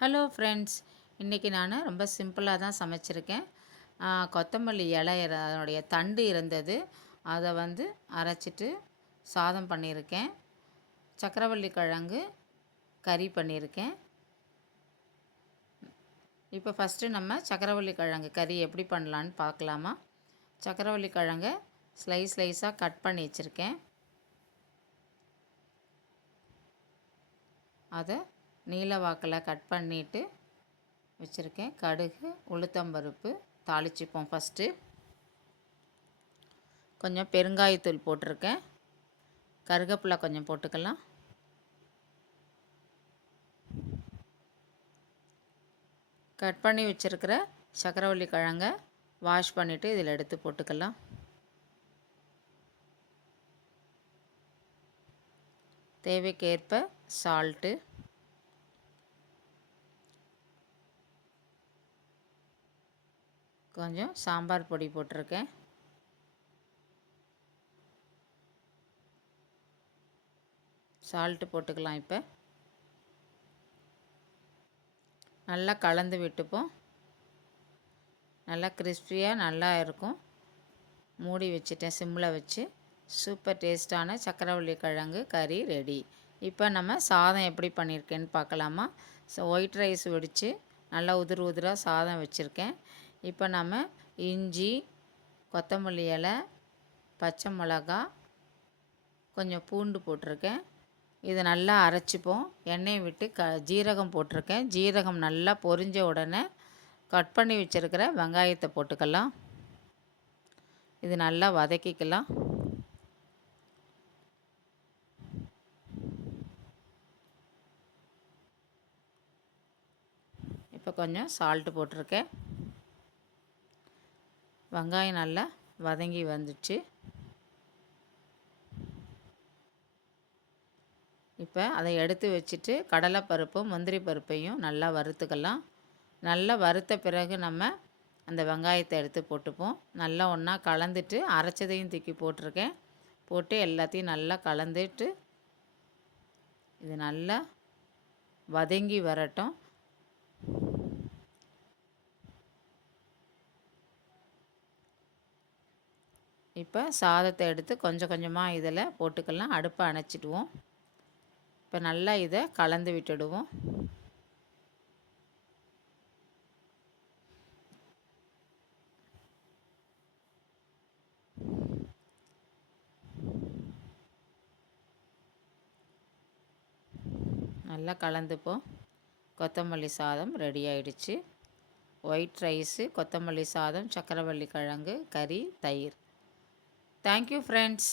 Hello friends, இன்றைக்கி நான் ரொம்ப சிம்பிளாக தான் சமைச்சிருக்கேன். கொத்தமல்லி இலை அதனுடைய தண்டு இருந்தது, அதை அரைச்சிட்டு சாதம் பண்ணியிருக்கேன். சக்கரவள்ளி கிழங்கு கறி பண்ணியிருக்கேன். இப்போ ஃபஸ்ட்டு நம்ம சக்கரவள்ளி கிழங்கு கறி எப்படி பண்ணலான்னு பார்க்கலாமா? சக்கரவள்ளி கிழங்கை ஸ்லைஸாக கட் பண்ணி வச்சுருக்கேன். அதை நீல வாக்கில் கட் பண்ணிவிட்டு வச்சுருக்கேன். கடுகு, உளுத்தம்பருப்பு தாளிச்சுப்போம். ஃபஸ்ட்டு கொஞ்சம் பெருங்காயத்தூள் போட்டிருக்கேன். கருவேப்பிலை கொஞ்சம் போட்டுக்கலாம். கட் பண்ணி வச்சுருக்கிற சக்கரவள்ளி கிழங்கை வாஷ் பண்ணிவிட்டு இதில் எடுத்து போட்டுக்கலாம். தேவைக்கேற்ப சால்ட்டு, கொஞ்சம் சாம்பார் பொடி போட்டிருக்கேன். சால்ட்டு போட்டுக்கலாம். இப்போ நல்லா கலந்து விட்டுப்போம். நல்லா கிறிஸ்பியாக நல்லா இருக்கும். மூடி வச்சுட்டேன் சிம்மில் வச்சு. சூப்பர் டேஸ்ட்டான சக்கரவள்ளி கிழங்கு கறி ரெடி. இப்போ நம்ம சாதம் எப்படி பண்ணியிருக்கேன்னு பார்க்கலாமா? ஒயிட் ரைஸ் வடித்து நல்லா உதிராக சாதம் வச்சுருக்கேன். இப்போ நம்ம இஞ்சி, கொத்தமல்லி இலை, பச்சை மிளகா, கொஞ்சம் பூண்டு போட்டிருக்கேன். இதை நல்லா அரைச்சிப்போம். எண்ணெயை விட்டு ஜீரகம் போட்டிருக்கேன். ஜீரகம் நல்லா பொரிஞ்ச உடனே கட் பண்ணி வச்சுருக்கிற வெங்காயத்தை போட்டுக்கலாம். இது நல்லா வதக்கிக்கலாம். இப்போ கொஞ்சம் சால்ட்டு போட்டிருக்கேன். வெங்காயம் நல்லா வதங்கி வந்துச்சு. இப்போ அதை எடுத்து வச்சுட்டு கடலைப்பருப்பும் முந்திரி பருப்பையும் நல்லா வறுத்துக்கலாம். நல்லா வறுத்த பிறகு நம்ம அந்த வெங்காயத்தை எடுத்து போட்டுப்போம். நல்லா ஒன்றா கலந்துட்டு அரைச்சதையும் தூக்கி போட்டிருக்கேன். போட்டு எல்லாத்தையும் நல்லா கலந்துட்டு இது நல்லா வதங்கி வரட்டும். இப்போ சாதத்தை எடுத்து கொஞ்சம் கொஞ்சமாக இதில் போட்டுக்கலாம். அடுப்பை அணைச்சிடுவோம். இப்போ நல்லா இதை கலந்து விட்டுடுவோம். நல்லா கலந்துப்போம். கொத்தமல்லி சாதம் ரெடி ஆயிடுச்சு. ஒயிட் ரைஸு, கொத்தமல்லி சாதம், சக்கரவள்ளி கிழங்கு கறி, தயிர். Thank you friends.